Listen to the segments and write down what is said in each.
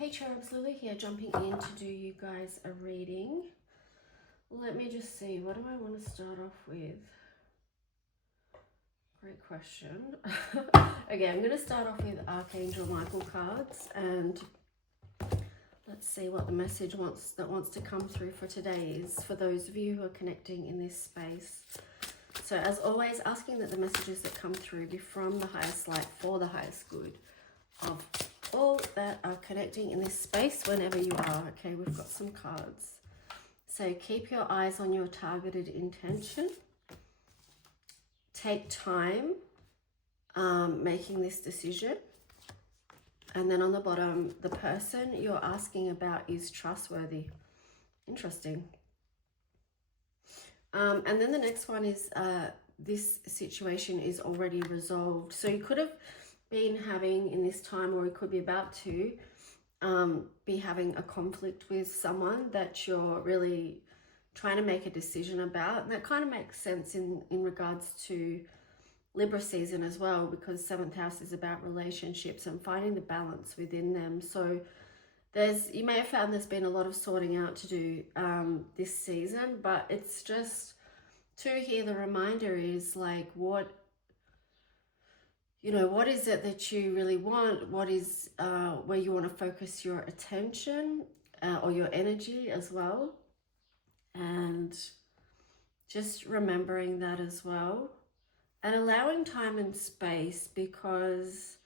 Hey Cherubs, Lily here, jumping in to do you guys a reading. Let me just see, what do I want to start off with? Great question. Okay, I'm going to start off with Archangel Michael cards, and let's see what the message wants to come through for today is for those of you who are connecting in this space. So as always, asking that the messages that come through be from the highest light for the highest good of all that are connecting in this space whenever you are. Okay, we've got some cards. So keep your eyes on your targeted intention. Take time making this decision. And then on the bottom, the person you're asking about is trustworthy. Interesting. And then the next one is this situation is already resolved. So you could have been having in this time, or you could be about to be having a conflict with someone that you're really trying to make a decision about. And that kind of makes sense in regards to Libra season as well, because 7th house is about relationships and finding the balance within them. So you may have found there's been a lot of sorting out to do this season, but it's just to hear the reminder is like, what is it that you really want? What is where you want to focus your attention or your energy as well? And just remembering that as well. And allowing time and space, because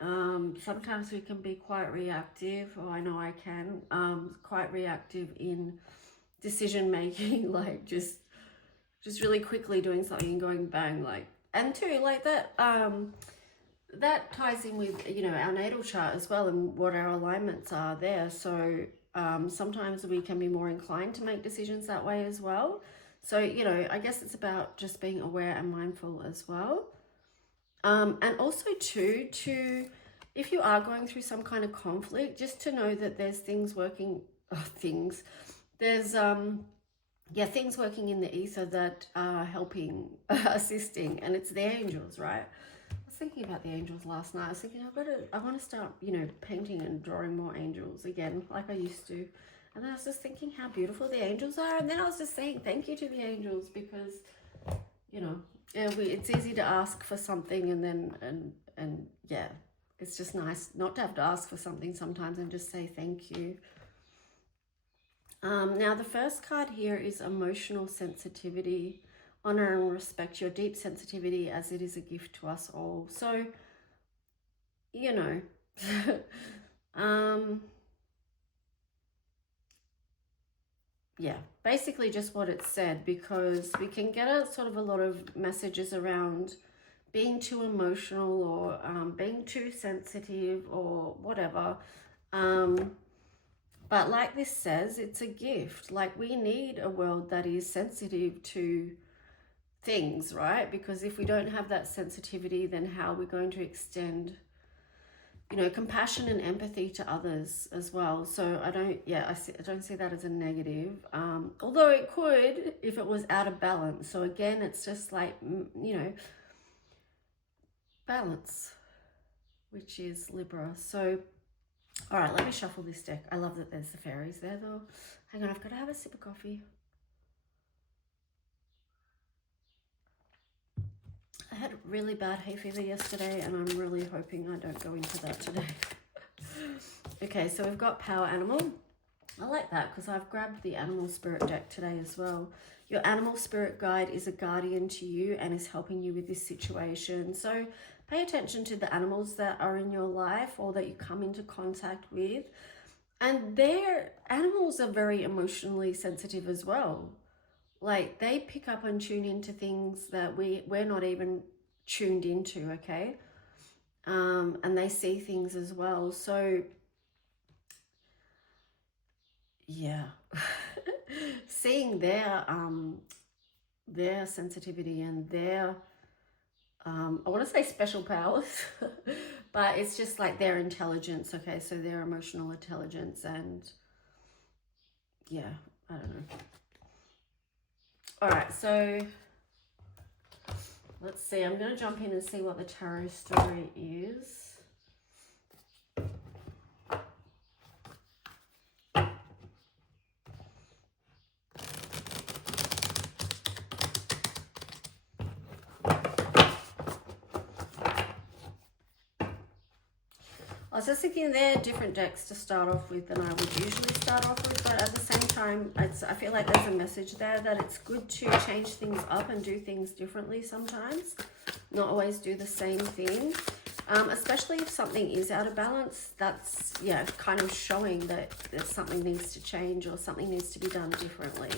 sometimes we can be quite reactive, or I know I can, quite reactive in decision making, like just really quickly doing something and going bang, like, and too, like that, that ties in with, our natal chart as well and what our alignments are there. So sometimes we can be more inclined to make decisions that way as well. So, I guess it's about just being aware and mindful as well. And also too, if you are going through some kind of conflict, just to know that there's things working, things working in the ether that are helping, assisting, and it's the angels, right? I was thinking about the angels last night. I was thinking, I want to start, painting and drawing more angels again, like I used to. And then I was just thinking how beautiful the angels are. And then I was just saying thank you to the angels, because, it's easy to ask for something and yeah, it's just nice not to have to ask for something sometimes and just say thank you. Now the first card here is emotional sensitivity. Honor and respect your deep sensitivity, as it is a gift to us all. So, yeah, basically just what it said, because we can get a lot of messages around being too emotional or being too sensitive or whatever. But like this says, it's a gift. Like, we need a world that is sensitive to things, right? Because if we don't have that sensitivity, then how are we going to extend compassion and empathy to others as well? So I don't see that as a negative, although it could if it was out of balance. So again, it's just like, balance, which is Libra. So all right, let me shuffle this deck. I love that there's the fairies there though. Hang on, I've got to have a sip of coffee. I had really bad hay fever yesterday, and I'm really hoping I don't go into that today. Okay, so we've got Power Animal. I like that because I've grabbed the Animal Spirit deck today as well. Your Animal Spirit guide is a guardian to you and is helping you with this situation. So pay attention to the animals that are in your life or that you come into contact with. And their animals are very emotionally sensitive as well. Like, they pick up and tune into things that we're not even tuned into, okay? And they see things as well. So, yeah. Seeing their sensitivity and their, I want to say special powers, but it's just like their intelligence, okay? So their emotional intelligence, and yeah, I don't know. All right, so let's see. I'm going to jump in and see what the tarot story is. I was just thinking there are different decks to start off with than I would usually start off with, but at the same time, I feel like there's a message there that it's good to change things up and do things differently sometimes, not always do the same thing, especially if something is out of balance. That's, yeah, kind of showing that something needs to change or something needs to be done differently.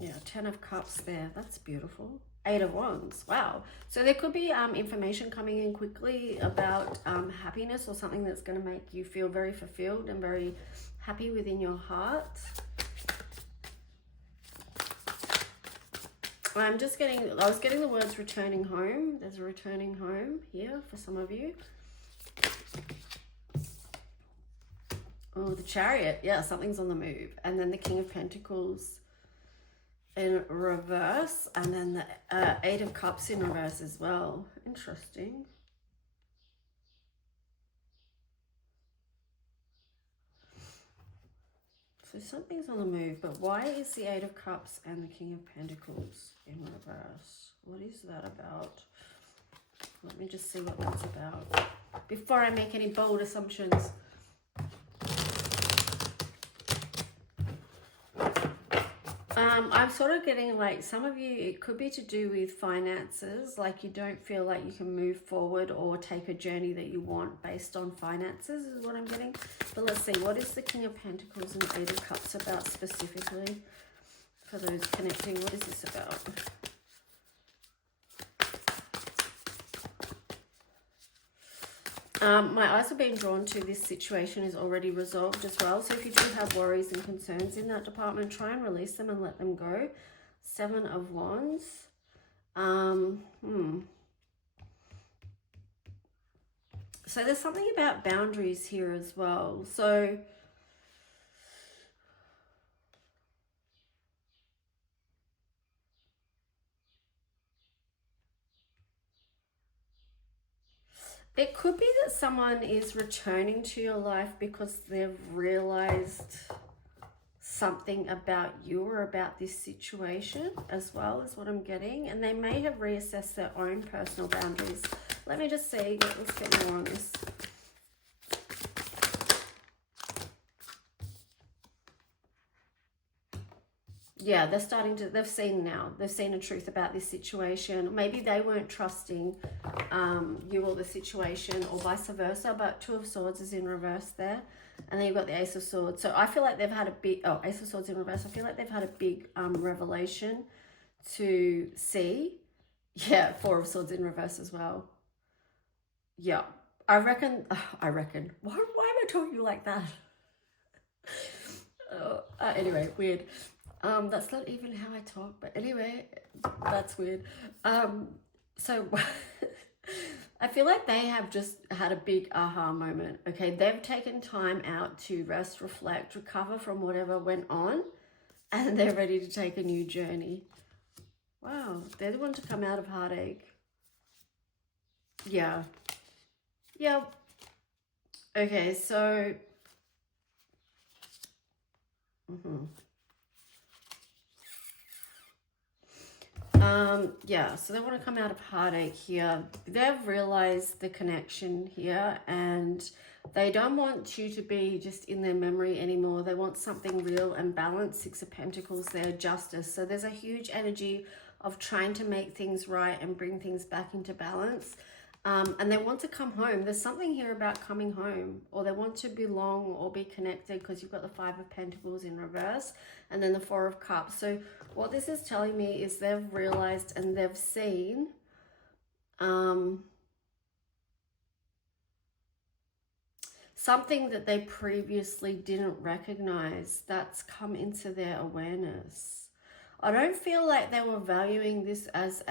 Yeah, 10 of Cups there. That's beautiful. 8 of Wands. Wow. So there could be information coming in quickly about happiness or something that's going to make you feel very fulfilled and very happy within your heart. I was getting the words returning home. There's a returning home here for some of you. Oh, the Chariot. Yeah, something's on the move. And then the King of Pentacles in reverse, and then the 8 of Cups in reverse as well. Interesting. So something's on the move, but why is the 8 of Cups and the King of Pentacles in reverse? What is that about? Let me just see what that's about before I make any bold assumptions. I'm sort of getting like some of you, it could be to do with finances, like you don't feel like you can move forward or take a journey that you want based on finances is what I'm getting. But let's see, what is the King of Pentacles and 8 of Cups about specifically for those connecting? What is this about? My eyes are being drawn to this situation is already resolved as well. So if you do have worries and concerns in that department, try and release them and let them go. 7 of Wands. So there's something about boundaries here as well. So it could be that someone is returning to your life because they've realized something about you or about this situation as well, is what I'm getting. And they may have reassessed their own personal boundaries. Let me just see. Let's get more on this. Yeah, they've seen now. They've seen a truth about this situation. Maybe they weren't trusting you or the situation, or vice versa, but 2 of Swords is in reverse there. And then you've got the Ace of Swords. So I feel like they've had a big, Ace of Swords in reverse. I feel like they've had a big revelation to see. Yeah, 4 of Swords in reverse as well. Yeah, I reckon. Why am I talking like that? Anyway, weird. That's not even how I talk, but anyway, that's weird. So I feel like they have just had a big aha moment. Okay, they've taken time out to rest, reflect, recover from whatever went on, and they're ready to take a new journey. Wow, they're the one to come out of heartache. Yeah. Yeah. Okay, so yeah, so they want to come out of heartache here. They've realized the connection here, and they don't want you to be just in their memory anymore. They want something real and balanced. 6 of Pentacles there, justice. So there's a huge energy of trying to make things right and bring things back into balance. And they want to come home. There's something here about coming home, or they want to belong or be connected, because you've got the 5 of Pentacles in reverse and then the 4 of Cups. So what this is telling me is they've realized and they've seen something that they previously didn't recognize that's come into their awareness. I don't feel like they were valuing this as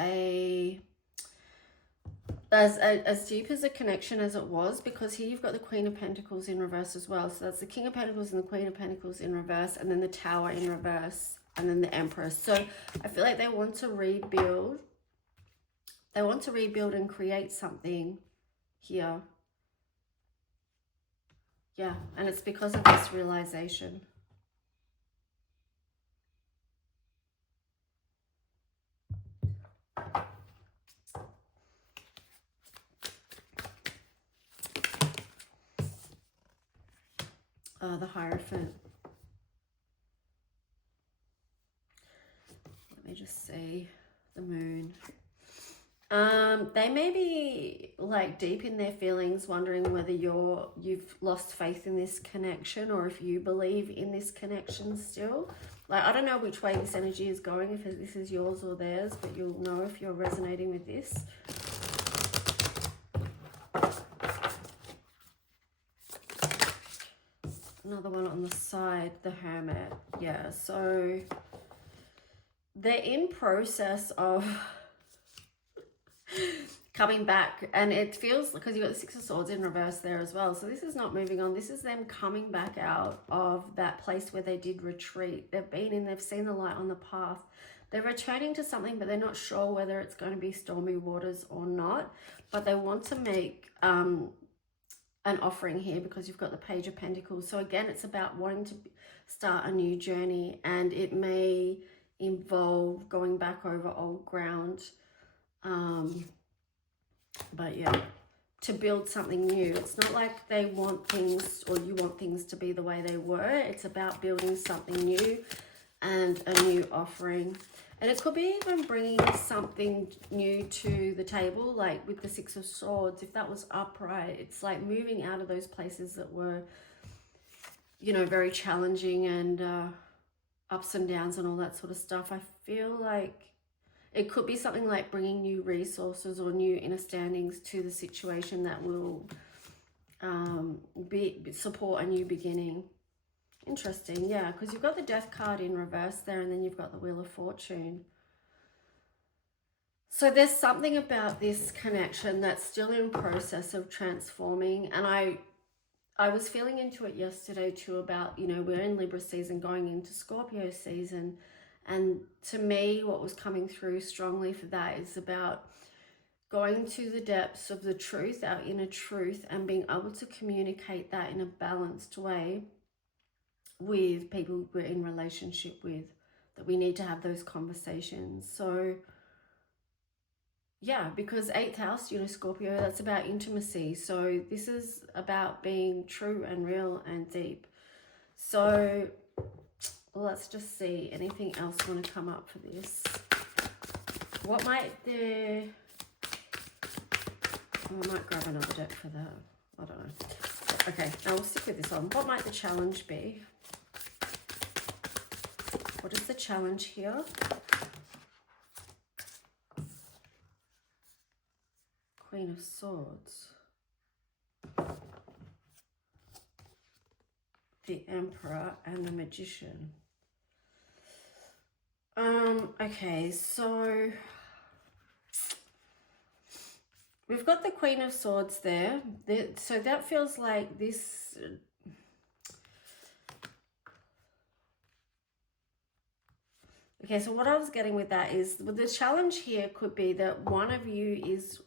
as deep as a connection as it was, because here you've got the Queen of Pentacles in reverse as well. So that's the King of Pentacles and the Queen of Pentacles in reverse, and then the Tower in reverse, and then the Empress. So I feel like they want to rebuild. They want to rebuild and create something here. Yeah, and it's because of this realization. The Hierophant. Let me just see. The Moon. They may be like deep in their feelings, wondering whether you've lost faith in this connection or if you believe in this connection still. Like, I don't know which way this energy is going, if this is yours or theirs, but you'll know if you're resonating with this. Another one on the side, the Hermit. Yeah, so they're in process of coming back, and it feels, because you've got the Six of Swords in reverse there as well, so this is not moving on. This is them coming back out of that place where they did retreat. They've been in, they've seen the light on the path, they're returning to something, but they're not sure whether it's going to be stormy waters or not, but they want to make an offering here, because you've got the Page of Pentacles. So again, it's about wanting to start a new journey, and it may involve going back over old ground. But yeah, to build something new. It's not like they want things, or you want things to be the way they were. It's about building something new and a new offering. And it could be even bringing something new to the table, like with the Six of Swords. If that was upright, it's like moving out of those places that were, you know, very challenging, and ups and downs and all that sort of stuff. I feel like it could be something like bringing new resources or new understandings to the situation that will support a new beginning. Interesting, yeah, because you've got the Death card in reverse there, and then you've got the Wheel of Fortune. So there's something about this connection that's still in process of transforming, and I was feeling into it yesterday too about, you know, we're in Libra season going into Scorpio season, and to me what was coming through strongly for that is about going to the depths of the truth, our inner truth, and being able to communicate that in a balanced way with people we're in relationship with, that we need to have those conversations. So yeah, because 8th house, you know, Scorpio, that's about intimacy. So this is about being true and real and deep. So let's just see, anything else want to come up for this? What might I might grab another deck for that. I don't know. Okay, now we'll stick with this one. What might the challenge be? What is the challenge here? Queen of Swords. The Emperor and the Magician. Okay, so we've got the Queen of Swords there. So that feels like this... Okay, so what I was getting with that is, the challenge here could be that one of you is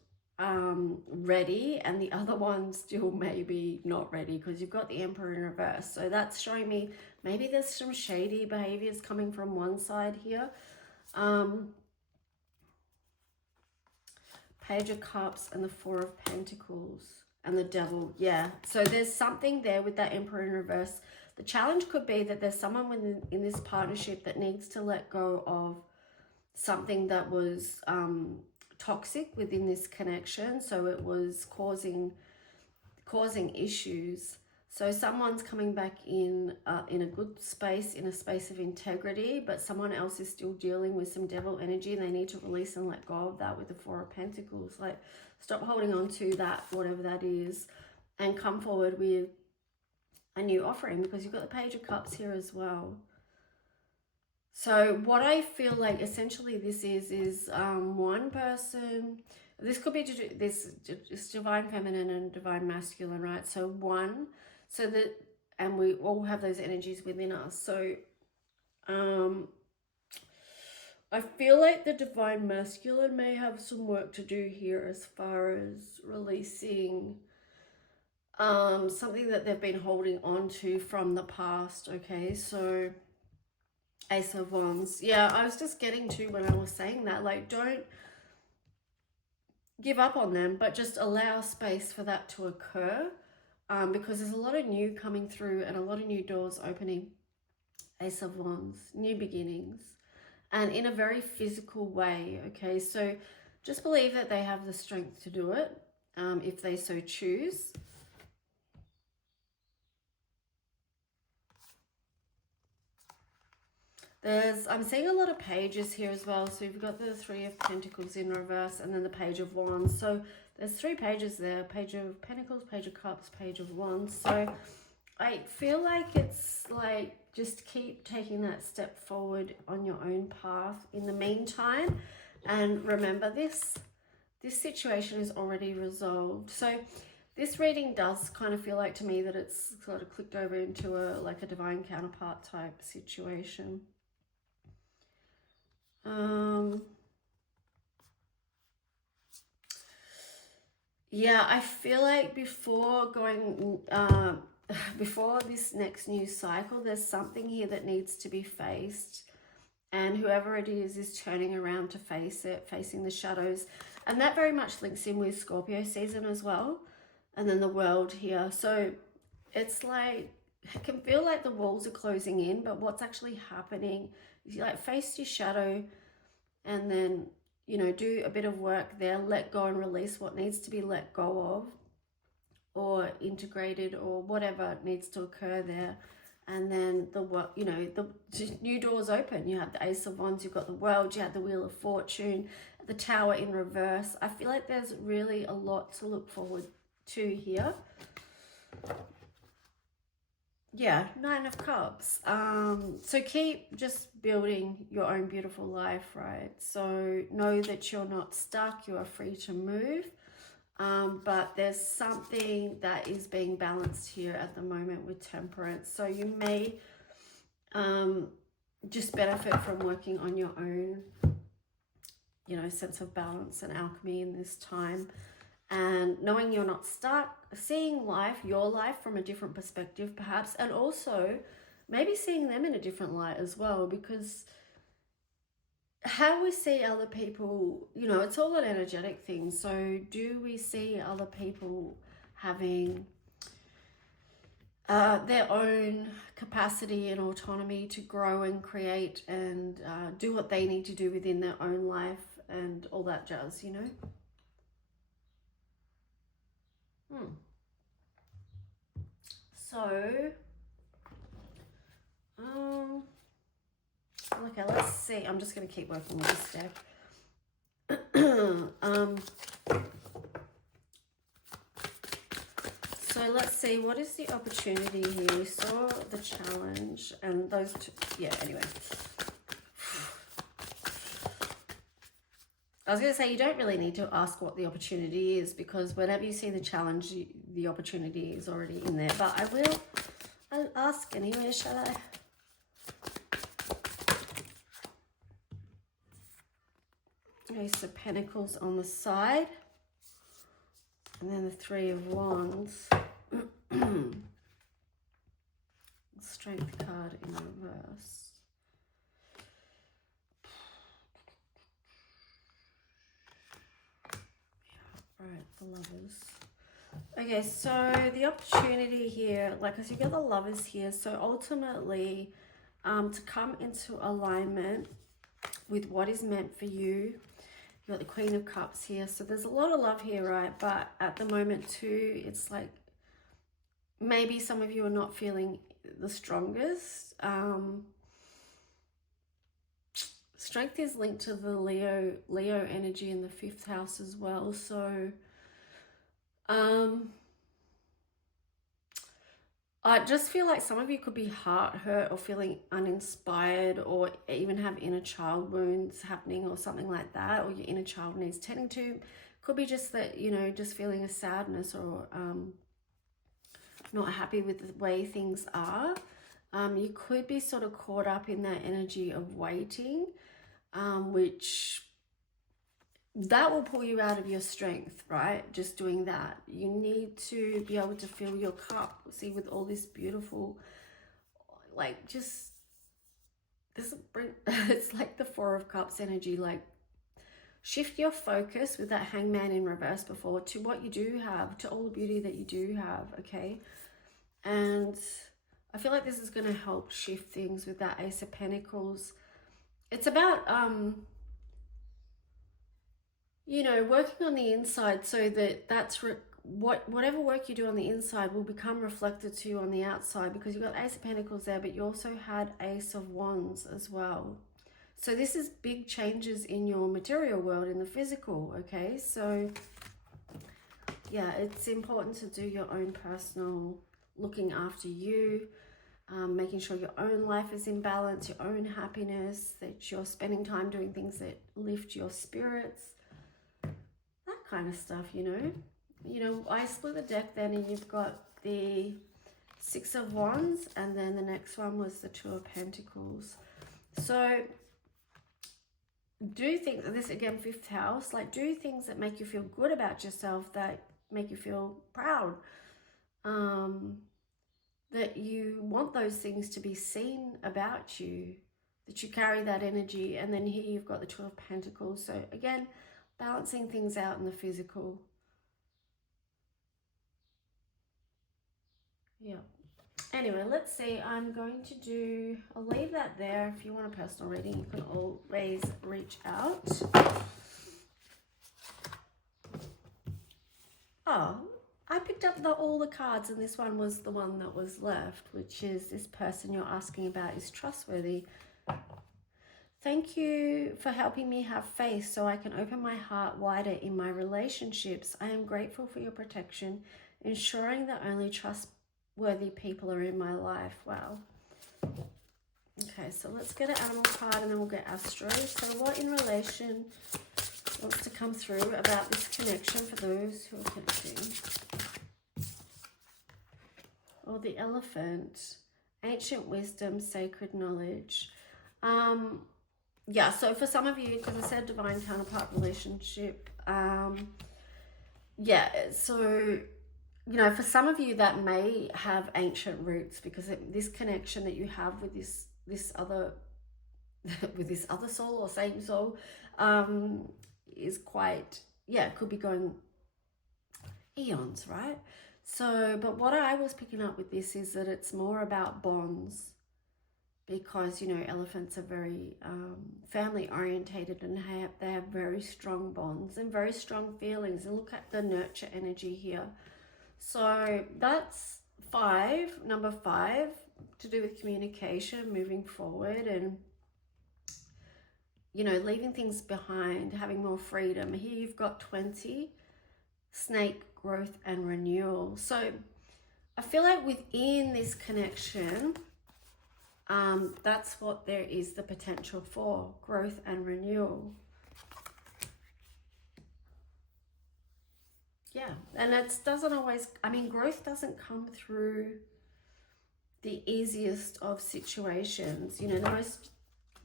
ready and the other one still maybe not ready, because you've got the Emperor in reverse. So that's showing me maybe there's some shady behaviors coming from one side here. Page of Cups and the Four of Pentacles and the Devil. Yeah, so there's something there with that Emperor in reverse. The challenge could be that there's someone in this partnership that needs to let go of something that was toxic within this connection. So it was causing issues. So someone's coming back in a good space, in a space of integrity, but someone else is still dealing with some devil energy, and they need to release and let go of that with the Four of Pentacles. Like, stop holding on to that, whatever that is, and come forward with a new offering, because you've got the Page of Cups here as well. So what I feel like essentially this is one person, this could be this divine feminine and divine masculine, right? So one, so that, and we all have those energies within us. So I feel like the divine masculine may have some work to do here as far as releasing something that they've been holding on to from the past. Okay, so Ace of Wands. Yeah, I was just getting to when I was saying that, like, don't give up on them, but just allow space for that to occur. because there's a lot of new coming through and a lot of new doors opening. Ace of Wands, new beginnings, and in a very physical way, okay? So just believe that they have the strength to do it, if they so choose. I'm seeing a lot of pages here as well. So you've got the Three of Pentacles in reverse and then the Page of Wands. So there's 3 pages there. Page of Pentacles, Page of Cups, Page of Wands. So I feel like it's like just keep taking that step forward on your own path in the meantime. And remember this situation is already resolved. So this reading does kind of feel like to me that it's sort of clicked over into a divine counterpart type situation. Yeah, I feel like before going before this next new cycle, there's something here that needs to be faced, and whoever it is turning around to face it, facing the shadows. And that very much links in with Scorpio season as well, and then the World here. So it's like, it can feel like the walls are closing in, but what's actually happening is you like face your shadow and then, you know, do a bit of work there, let go and release what needs to be let go of or integrated or whatever needs to occur there. And then the new doors open. You have the Ace of Wands, you've got the World, you have the Wheel of Fortune, the Tower in reverse. I feel like there's really a lot to look forward to here. Yeah, 9 of Cups. So keep just building your own beautiful life, right? So know that you're not stuck, you are free to move. But there's something that is being balanced here at the moment with Temperance. So you may just benefit from working on your own, you know, sense of balance and alchemy in this time. And knowing you're not stuck, seeing life, your life from a different perspective perhaps, and also maybe seeing them in a different light as well, because how we see other people, you know, it's all an energetic thing. So do we see other people having their own capacity and autonomy to grow and create and do what they need to do within their own life and all that jazz, you know? So, okay, let's see. I'm just going to keep working with this deck. So let's see, what is the opportunity here? We saw the challenge and those two, yeah, anyway. I was going to say, you don't really need to ask what the opportunity is, because whenever you see the challenge, the opportunity is already in there. But I'll ask anyway, shall I? Ace of Pentacles on the side. And then the Three of Wands. Strength card in reverse. Right, the Lovers. Okay, so the opportunity here, like, as you get the Lovers here, so ultimately to come into alignment with what is meant for you. You've got the Queen of Cups here, so there's a lot of love here, right? But at the moment too, it's like maybe some of you are not feeling the strongest. Strength is linked to the Leo energy in the 5th house as well. So I just feel like some of you could be heart hurt or feeling uninspired, or even have inner child wounds happening or something like that, or your inner child needs tending to. Could be just that, you know, just feeling a sadness or not happy with the way things are. You could be sort of caught up in that energy of waiting, which that will pull you out of your strength, right? Just doing that. You need to be able to fill your cup. See, with all this beautiful, like, just this bring, it's like the 4 of Cups energy, like shift your focus with that Hangman in reverse before to what you do have, to all the beauty that you do have, okay? And I feel like this is going to help shift things with that Ace of Pentacles. It's about, you know, working on the inside so that whatever work you do on the inside will become reflected to you on the outside, because you've got Ace of Pentacles there, but you also had Ace of Wands as well. So this is big changes in your material world, in the physical, okay? So yeah, it's important to do your own personal looking after you, making sure your own life is in balance, your own happiness, that you're spending time doing things that lift your spirits, that kind of stuff, you know. You know, I split the deck then, and you've got the Six of Wands, and then the next one was the Two of Pentacles. So do things, this again, 5th house, like do things that make you feel good about yourself, that make you feel proud, that you want those things to be seen about you, that you carry that energy. And then here you've got the Two of Pentacles. So again, balancing things out in the physical. Yeah. Anyway, let's see. I'm going to do, I'll leave that there. If you want a personal reading, you can always reach out. Oh, I picked up all the cards, and this one was the one that was left, which is this person you're asking about is trustworthy. Thank you for helping me have faith so I can open my heart wider in my relationships. I am grateful for your protection, ensuring that only trustworthy people are in my life. Wow. Okay, so let's get an animal card, and then we'll get Astro. So what in relation wants to come through about this connection for those who are connecting? Or the Elephant, ancient wisdom, sacred knowledge. Yeah, so for some of you, because I said divine counterpart relationship, yeah, so, you know, for some of you that may have ancient roots, because this connection that you have with this other with this other soul or same soul is quite, yeah, it could be going eons, right? So, but what I was picking up with this is that it's more about bonds, because, you know, elephants are very family orientated, and they have very strong bonds and very strong feelings. And look at the nurture energy here. So that's number 5, to do with communication, moving forward, and, you know, leaving things behind, having more freedom. Here you've got 20, snake, growth and renewal. So I feel like within this connection, that's what there is the potential for, growth and renewal. Yeah, and it doesn't always, I mean, growth doesn't come through the easiest of situations. You know, the most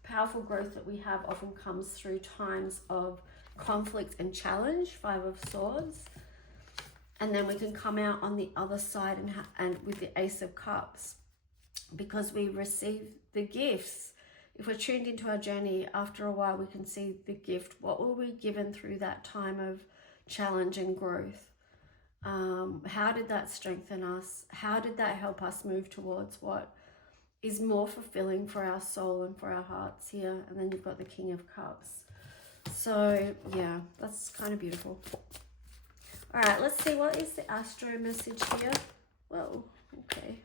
powerful growth that we have often comes through times of conflict and challenge, 5 of Swords. And then we can come out on the other side and with the Ace of Cups, because we receive the gifts. If we're tuned into our journey, after a while we can see the gift. What were we given through that time of challenge and growth? How did that strengthen us? How did that help us move towards what is more fulfilling for our soul and for our hearts here? And then you've got the King of Cups. So yeah, that's kind of beautiful. All right, let's see, what is the Astro message here? Whoa, okay.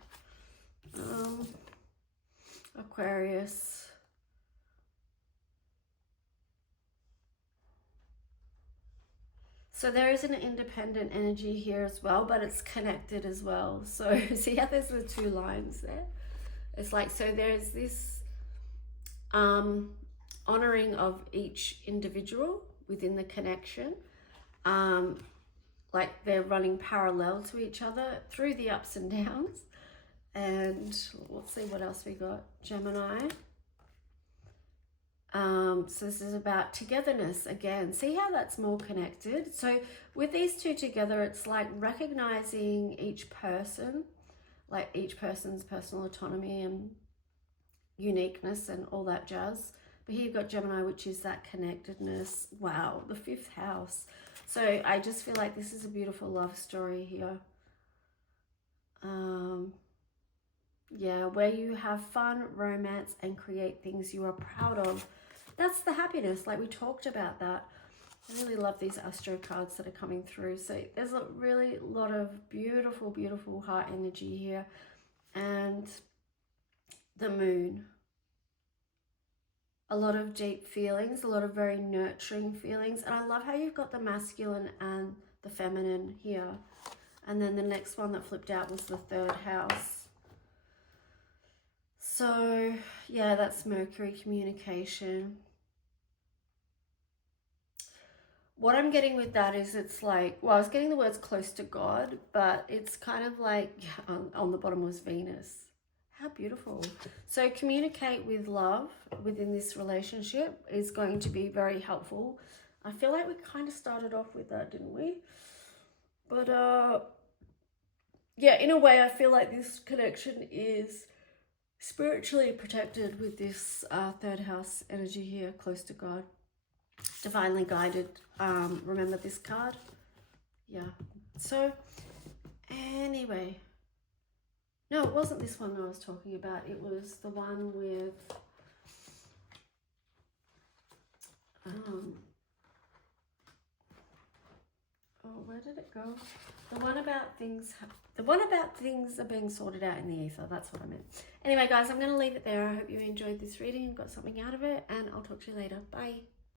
Aquarius. So there is an independent energy here as well, but it's connected as well. So see how there's the 2 lines there? It's like, so there's this honoring of each individual within the connection. Like they're running parallel to each other through the ups and downs. And let's see what else we got. Gemini. So this is about togetherness again. See how that's more connected? So with these 2 together, it's like recognizing each person, like each person's personal autonomy and uniqueness and all that jazz. But here you've got Gemini, which is that connectedness. Wow, the 5th house. So I just feel like this is a beautiful love story here. Yeah, where you have fun, romance, and create things you are proud of. That's the happiness, like we talked about that. I really love these Astro cards that are coming through. So there's a really lot of beautiful, beautiful heart energy here. And the moon. A lot of deep feelings, a lot of very nurturing feelings. And I love how you've got the masculine and the feminine here. And then the next one that flipped out was the 3rd house. So, yeah, that's Mercury, communication. What I'm getting with that is it's like, well, I was getting the words close to God, but it's kind of like on the bottom was Venus. How beautiful. So communicate with love within this relationship is going to be very helpful. I feel like we kind of started off with that, didn't we? But yeah, in a way, I feel like this connection is spiritually protected with this 3rd house energy here, close to God. Divinely guided. Remember this card? Yeah. So anyway, no, it wasn't this one I was talking about. It was the one with oh, where did it go? The one about things are being sorted out in the ether. That's what I meant. Anyway, guys, I'm going to leave it there. I hope you enjoyed this reading and got something out of it, and I'll talk to you later. Bye.